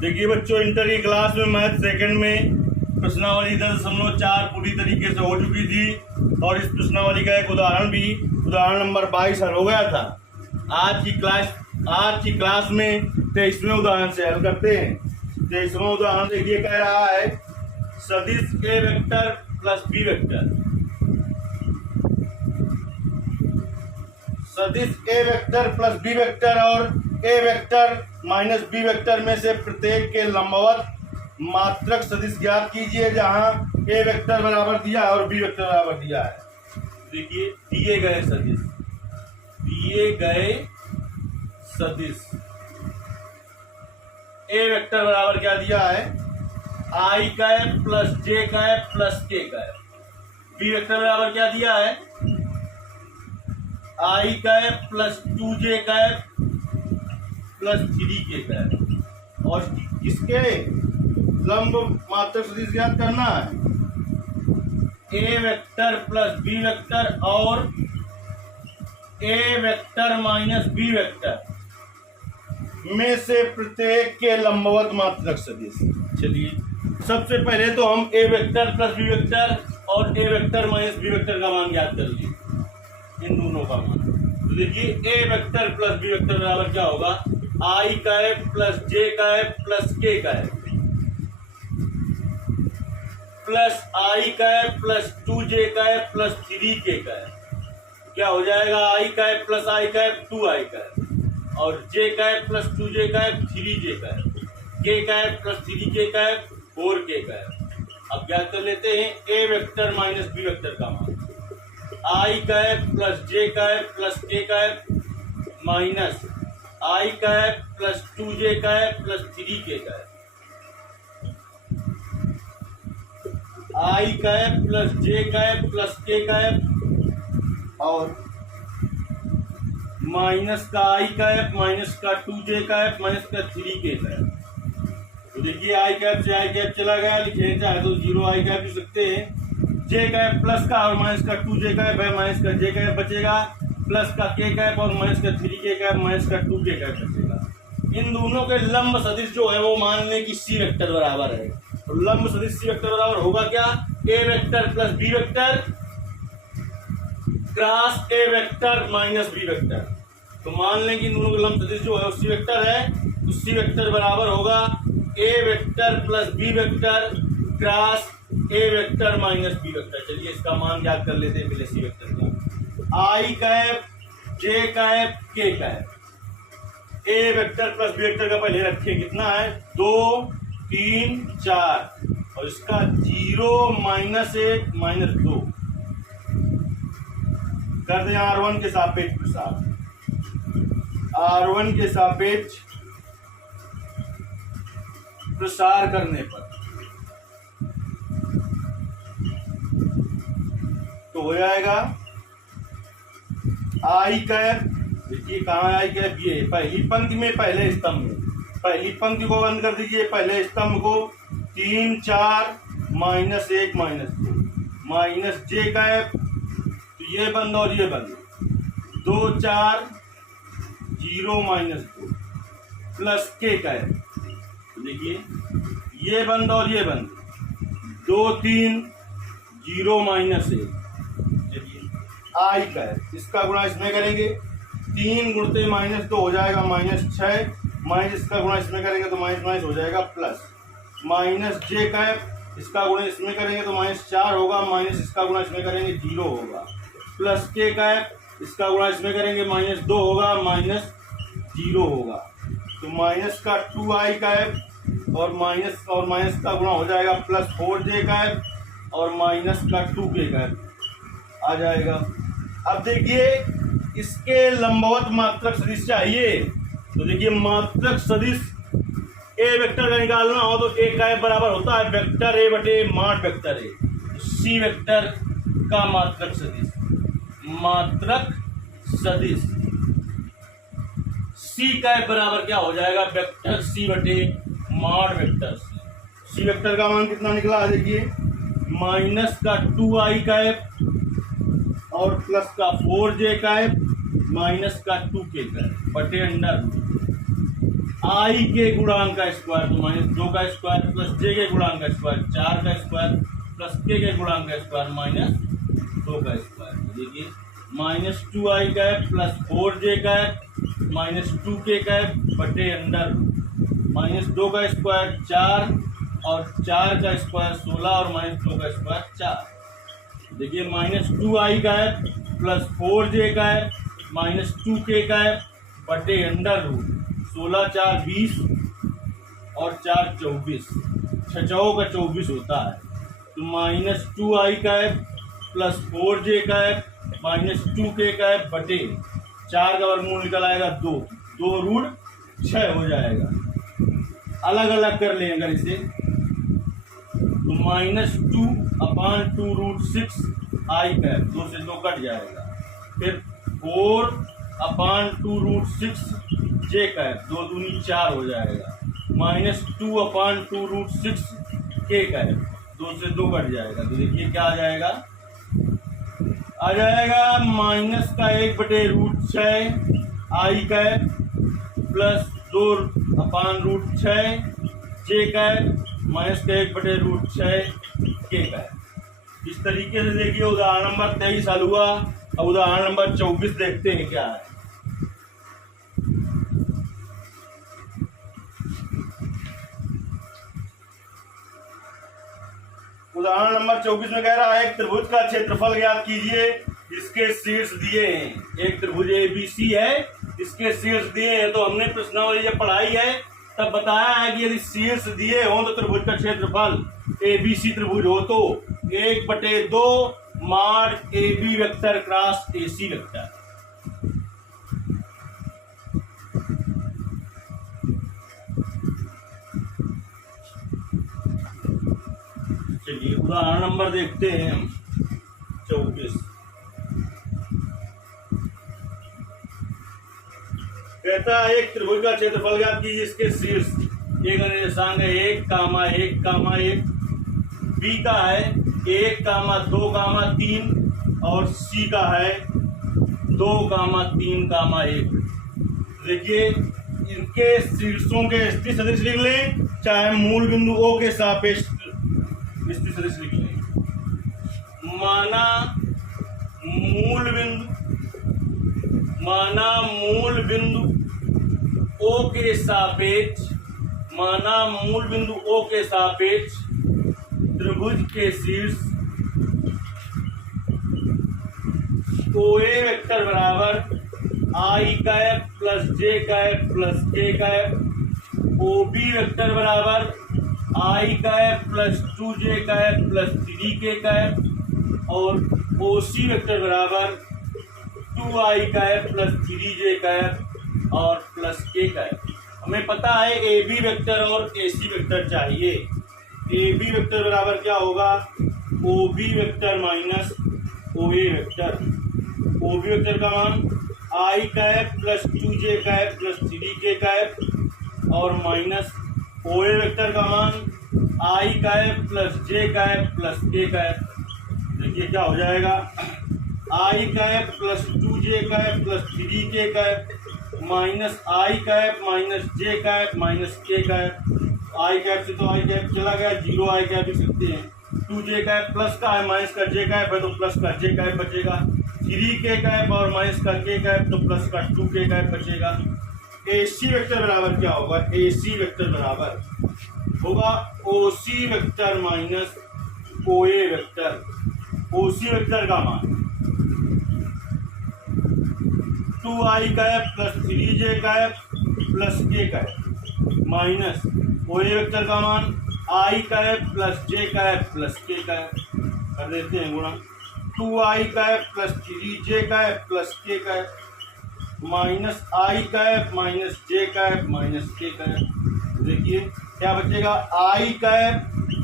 देखिए बच्चों, इंटर की क्लास में मैथ सेकंड में प्रश्नावली 10.4 पूरी तरीके से हो चुकी थी और इस प्रश्नावली का एक उदाहरण भी उदाहरण नंबर 22 हल हो गया था। आज की क्लास में 23वें उदाहरण से हल करते हैं। 23वां उदाहरण देखिए, कह रहा है सदिश ए वेक्टर प्लस बी वेक्टर। सदिश ए वेक्टर प्लस बी वेक्टर और A vector minus B vector में से प्रत्येक के लंबवत मात्रक सदिश ज्ञात कीजिए, जहां ए वेक्टर बराबर दिया है और बी वेक्टर बराबर दिया है। देखिए, दिए गए सदिश ए वेक्टर बराबर क्या दिया है, I cap plus J cap plus K cap. B vector बराबर क्या दिया है, I cap plus 2j cap plus 3k cap. और किसके लंब मात्रक सदिश ज्ञात करना है, A vector plus B vector और A vector minus B vector में से प्रत्येक के लंबवत मात्रक सदिश। चलिए, सबसे पहले तो हम ए वेक्टर प्लस बी वेक्टर और A vector minus B vector का मान ज्ञात कर लिए, इन दोनों का मान। तो देखिए, A vector plus B vector बराबर क्या होगा, I cap plus J cap plus K cap plus I cap plus 2j cap plus 3k cap. क्या हो जाएगा, I cap plus I cap 2i cap और J cap plus 2j cap 3j cap, K cap plus 3k cap 4k cap. अब क्या कर लेते हैं, A vector minus B vector का मान, I cap plus J cap plus K cap minus I cap plus 2j cap plus 3k cap, I cap plus J cap plus K cap और minus का I cap minus का 2j cap minus का 3k cap. तो देखिए, आई cap से आई cap चला गया, लिखे चाहे तो 0 आई कैप लिख सकते हैं। जे कैप प्लस का और माइनस का 2j कैप है, माइनस का जे कैप बचेगा, प्लस का के कैप और माइनस का 3k कैप माइनस का 2k कैप बचेगा। इन दोनों के लंब सदिश जो है वो मान लें कि सी वेक्टर बराबर है। तो लंब सदिश सी वेक्टर बराबर होगा क्या, A vector plus B vector cross A vector minus B vector. तो मान लें कि इन दोनों के लंब सदिश जो है वो सी वेक्टर है, तो सी वेक्टर बराबर होगा A vector plus B vector cross A vector minus B vector. चलिए, इसका मान ज्ञात कर लेते हैं पहले सी वेक्टर का। I cap J cap K cap, A vector plus B vector का पहले रखें, कितना है 2 3 4 और इसका 0 माइनस 1 माइनस 2 कर दें R1 के सापेक्ष प्रसार। R1 के सापेक्ष प्रसार करने पर तो हो जाएगा आई कैप। देखिए, कहाँ आई कैप, ये पहली पंक्ति में पहले स्तंभ में, पहली पंक्ति को बंद कर दीजिए, पहले स्तंभ को 3 4 माइनस 1 माइनस 2 माइनस जे कैप, तो ये बंद और ये बंद, 2 4 0 माइनस 2 प्लस के कैप। तो देखिए, ये बंद और ये बंद, 2 3 0 माइनस 1। चलिए, आई कैप इसका गुणा इसमें करेंगे, 3 गुणते माइनस 2 हो जाएगा माइनस 6, माइनस इसका गुणा इसमें करेंगे तो माइनस माइनस हो जाएगा प्लस, माइनस जे कैप इसका गुणा इसमें करेंगे तो माइनस 4 होगा, माइनस इसका गुणा इसमें करेंगे 0 होगा, प्लस के कैप इसका गुणा इसमें करेंगे माइनस 2 होगा, माइनस 0 होगा। तो माइनस का 2i कैप और माइनस का गुणा हो जाएगा प्लस 4j कैप और माइनस का 2k कैप आ जाएगा। अब देखिए, इसके लंबवत मात्रक सदिश चाहिए। तो देखिए, मात्रक सदिश ए वेक्टर का निकालना हो तो ए कैप बराबर होता है वेक्टर ए बटे मॉड वेक्टर ए। तो सी वेक्टर का मात्रक सदिश सी कैप बराबर क्या हो जाएगा, वेक्टर सी बटे मॉड वेक्टर सी। सी वेक्टर का मान कितना निकला, देखिए माइनस का 2i कैप और प्लस का 4j कैप माइनस का 2k कैप बटे अंडर आई के गुणांक का स्क्वायर तो माइनस 2 का स्क्वायर प्लस जे के गुणांक का स्क्वायर 4 का स्क्वायर प्लस के गुणांक का स्क्वायर माइनस 2 का स्क्वायर। देखिए minus 2i cap plus 4j cap minus 2k cap बटे अंडर माइनस 2 का स्क्वायर 4 और 4 का स्क्वायर 16 और माइनस 2 का स्क्वायर 4। देखिए minus 2i cap plus 4j cap minus 2k cap बटे अंडर रूट 16 4 20 और 4 24 छचाओं का 24 होता है। तो minus 2i cap plus 4j cap minus 2k cap बटे 4 का वर्गमूल निकल आएगा 2 रूट 6 हो जाएगा। अलग अलग कर लें अगर इसे तो माइनस 2/2 रूट 6 आई कैप 2 से 2 कट जाएगा। फिर 4/2 रूट 6 जे कैप 2 दूनी 4 हो जाएगा। माइनस 2/2 रूट 6 के कैप 2 से 2 कट जाएगा। तो देखिए क्या आ जाएगा माइनस का 1/√6 आई कैप प्लस 2/√6 जे कैप माइनस का 1/√6 के कैप। इस तरीके से देखिए उदाहरण नंबर 23 हल हुआ। अब उदाहरण नंबर 24 देखते हैं क्या है। उदाहरण नंबर 24 में कह रहा है एक त्रिभुज का क्षेत्रफल ज्ञात कीजिए। इसके शीर्ष दिए हैं। एक त्रिभुज ABC है, इसके शीर्ष दिए हैं। तो हमने प्रश्नावली जब पढ़ाई है तब बताया है कि यदि शीर्ष दिए हो तो त्रिभुज का क्षेत्रफल ABC त्रिभुज हो तो 1/2 माड AB vector cross AC vector. चलिए उदाहरण नंबर देखते हैं हम 24। कहता है एक त्रिभुज का क्षेत्रफल ज्ञात कीजिए। इसके शीर्ष एक निर्देशांक है 1,1,1 बी का है 1,2,3 और सी का है 2,3,1। देखिए इनके शीर्षों के स्थिति सदिश लिख लें, चाहे मूल बिंदु O के सापेक्ष स्थिति सदिश लिख लें। माना मूल बिंदु O के सापेक्ष त्रिभुज के शीर्ष OA वेक्टर बराबर I cap plus J cap plus K cap, OB vector बराबर I cap plus 2j cap plus 3k cap और OC वेक्टर बराबर 2i cap plus 3j cap और प्लस k कैप। हमें पता है AB वेक्टर और AC vector चाहिए। AB vector बराबर क्या होगा OB vector minus OA vector. OB vector का मान I cap plus 2j cap plus 3k cap और माइनस OA वेक्टर का मान I cap plus j cap plus k cap. देखिए क्या हो जाएगा I cap plus 2j cap plus 3k cap minus I cap minus j cap minus k cap. I cap से तो आई cap चला गया, 0 आई कैप लिख सकते हैं। 2j कैप प्लस का है माइनस का j कैप है तो प्लस का j कैप बचेगा। 3k कैप और माइनस का k कैप तो प्लस का 2k कैप बचेगा। AC वेक्टर बराबर क्या होगा AC वेक्टर बराबर होगा OC vector minus OA vector. OC vector का मान 2i cap plus 3j cap plus k cap minus OA vector का मान i cap plus j cap plus k cap. कर देते हैं गुणा 2i cap plus 3j cap plus k cap minus i cap minus j cap minus k cap. देखिए क्या बचेगा i cap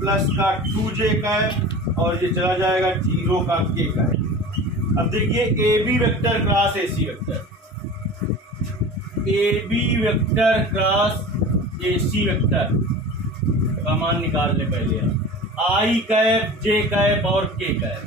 plus का 2j कैप और ये चला जाएगा 0 का k कैप। अब देखिए AB vector cross AC vector, AB vector cross AC vector का मान निकाल ले पहले हम। आई कैप j कैप और k कैप।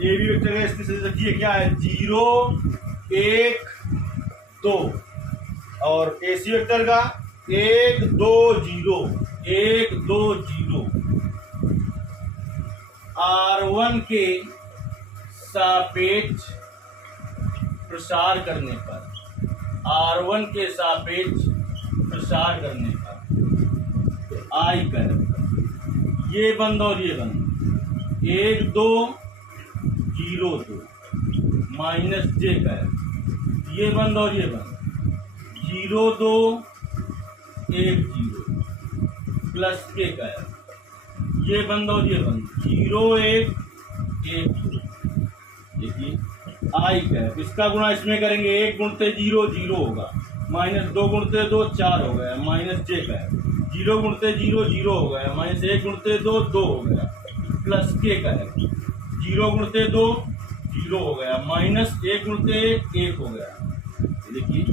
AB वेक्टर का स्थिति देखिए क्या है 0 1 2 और AC वेक्टर का 1 2 0 1 2 0 R1 के सापेक्ष प्रसार करने पर, R1 के सापेक्ष प्रसार करने पर आई कर ये बंद और ये बंद 1 2 0 2 माइनस जे कर ये बंद और ये बंद 0 2 1 0 प्लस के कर ये बंद और ये बंद 0 1 1 2। देखिए आई कैप इसका गुणा इसमें करेंगे 1 गुणते 0 0 होगा, माइनस 2 गुणते 2 4 हो गया, माइनस जे कैप 0 गुणते 0 0 हो गया, माइनस 1 गुणते 2 2 हो गया, प्लस के कैप 0 गुणते 2 0 हो गया, माइनस 1 गुणते 1 हो गया। देखिए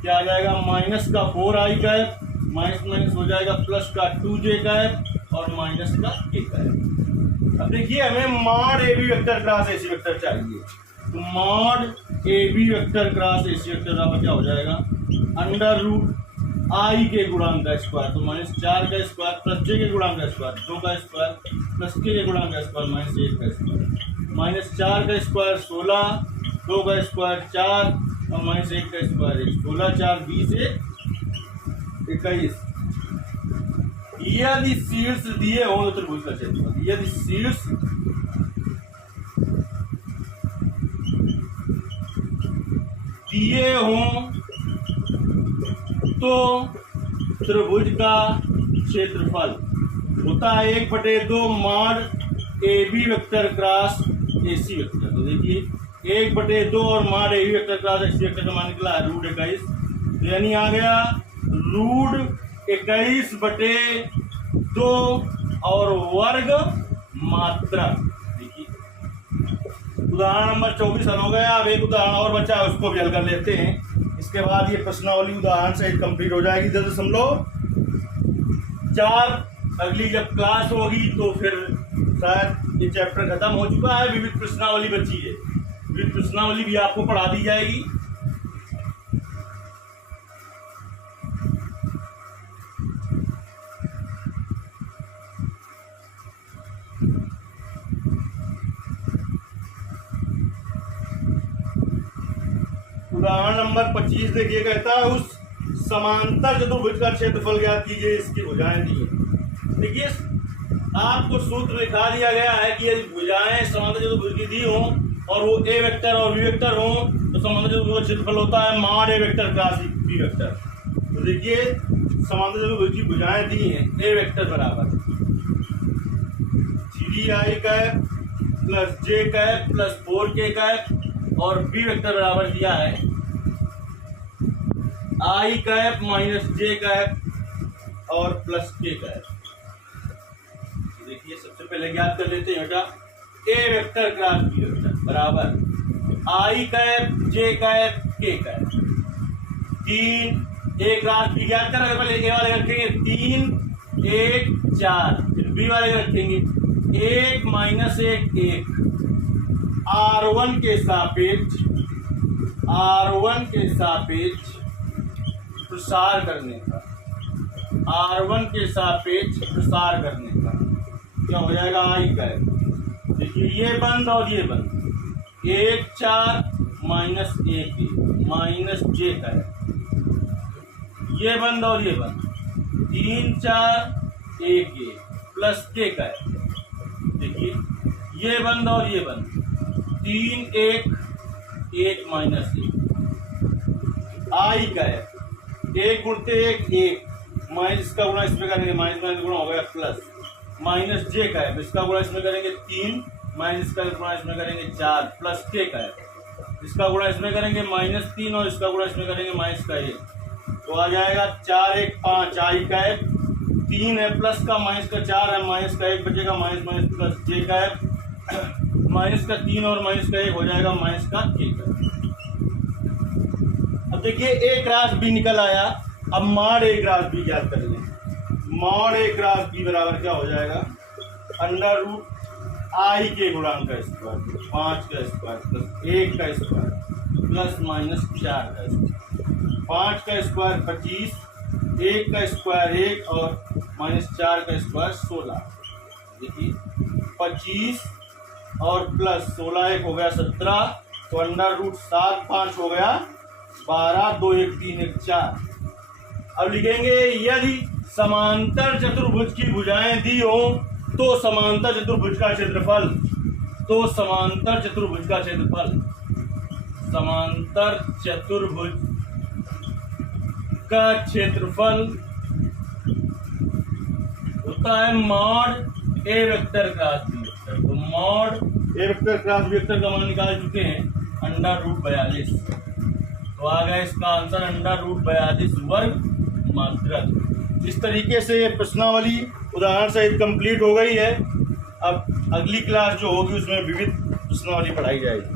क्या आ जाएगा, माइनस का 4 आई कैप माइनस माइनस हो जाएगा प्लस का 2 जे कैप और माइनस का के कैप। अब देखिए हमें mod A B vector cross A C vector चाहिए, तो mod A B vector cross A C vector बराबर क्या हो जाएगा, अंडर रूट आई के गुणांक का स्क्वायर, तो माइनस 4 का स्क्वायर प्लस जे के गुणांक का स्क्वायर 2 का स्क्वायर प्लस के गुणांक का स्क्वायर माइनस 1 का स्क्वायर, माइनस 4 का स्क्वायर 16 2 का स्क्वायर 4 और माइनस 1 का स्क्वायर 1 16 4 20 21। यदि शीर्ष दिए हो तो त्रिभुज का क्षेत्रफल, यदि शीर्ष दिए हों तो त्रिभुज का क्षेत्रफल होता है 1/2 mod A B vector cross A C vector. तो देखिए 1/2 और mod A B vector cross A C vector का मान निकला है रूट 21, यानी आ गया रूट 21/2 और वर्ग मात्रा। देखिए उदाहरण नंबर 24 हल हो गया। अब एक उदाहरण और बचा है, उसको भी हल कर लेते हैं, इसके बाद ये प्रश्नावली उदाहरण से कंप्लीट हो जाएगी। 10.4 अगली जब क्लास होगी तो फिर शायद ये चैप्टर खत्म हो चुका है, विविध प्रश्नावली बची है, विविध प्रश्नावली भी आपको पढ़ा दी जाएगी। उदाहरण नंबर 25 देखिए, कहता है उस समांतर चतुर्भुज का क्षेत्रफल ज्ञात कीजिए, इसकी भुजाएं दी हैं। देखिए आपको सूत्र लिखा दिया गया है कि यदि भुजाएं समांतर चतुर्भुज की दी हों और वो ए वेक्टर और बी वेक्टर हों तो समांतर चतुर्भुज का क्षेत्रफल होता है मॉड ए वेक्टर क्रॉस बी वेक्टर। तो देखिए समांतर चतुर्भुज की भुजाएं दी हैं, ए वेक्टर बराबर 3i cap plus J cap plus 4k cap और बी वेक्टर बराबर दिया है I cap minus J cap और प्लस के कैप। देखिए सबसे पहले ज्ञात कर लेते हैं बेटा, ए वेक्टर क्रॉस बी वेक्टर बराबर I cap J cap K cap. 3 A cross B ज्ञात कर, पहले ए वाले रखेंगे 3 1 4, फिर बी वाले रखेंगे 1 माइनस 1 1 R1 के सापेक्ष प्रसार करने का, R1 के सापेक्ष प्रसार करने का क्या हो जाएगा आई कैप। देखिए ये बंद और ये बंद 1 4 माइनस 1 माइनस जे कैप, ये बंद और ये बंद 3 4 1 प्लस के कैप। देखिए ये बंद और ये बंद 3 1 1 माइनस 1 आई कैप 1 गुणते 1 1 माइनस का गुणा इसमें करेंगे, माइनस माइनस गुणा हो गया प्लस माइनस जे कैप, इसका गुणा इसमें करेंगे 3 माइनस का गुणा इसमें करेंगे 4 प्लस के कैप, इसका गुणा इसमें करेंगे -3 और इसका गुणा इसमें करेंगे -1, तो आ जाएगा 4 1 5 आई कैप 3 है प्लस का माइनस का 4 है माइनस का 1 बचेगा minus minus plus J cap minus का 3 और माइनस का 1 हो जाएगा माइनस का के कैप। अब देखिए ए क्रॉस बी निकल आया, अब मॉड ए क्रॉस बी ज्ञात कर लें। मॉड ए क्रॉस बी बराबर क्या हो जाएगा, अंडर रूट आई के गुणांक का स्क्वायर 5 का स्क्वायर प्लस 1 का स्क्वायर प्लस माइनस 4 का स्क्वायर, 5 का स्क्वायर 25 1 का स्क्वायर 1 और -4 का स्क्वायर 16। देखिए 25 और प्लस 16 1 हो गया 17, तो √7 5 हो गया 12, 2 1 3 1 4। अब लिखेंगे यदि समांतर चतुर्भुज की भुजाएं दी हो तो समांतर चतुर्भुज का क्षेत्रफल, समांतर चतुर्भुज का क्षेत्रफल होता है मॉड ए वेक्टर क्रॉस बी वेक्टर। तो मॉड ए वेक्टर क्रॉस बी वेक्टर का मान निकाल चुके हैं √42। तो आ गया इसका आंसर √42 वर्ग मात्रक। इस तरीके से प्रश्नावली उदाहरण सहित कंप्लीट हो गई है। अब अगली क्लास जो होगी उसमें विविध प्रश्नावली पढ़ाई जाएगी।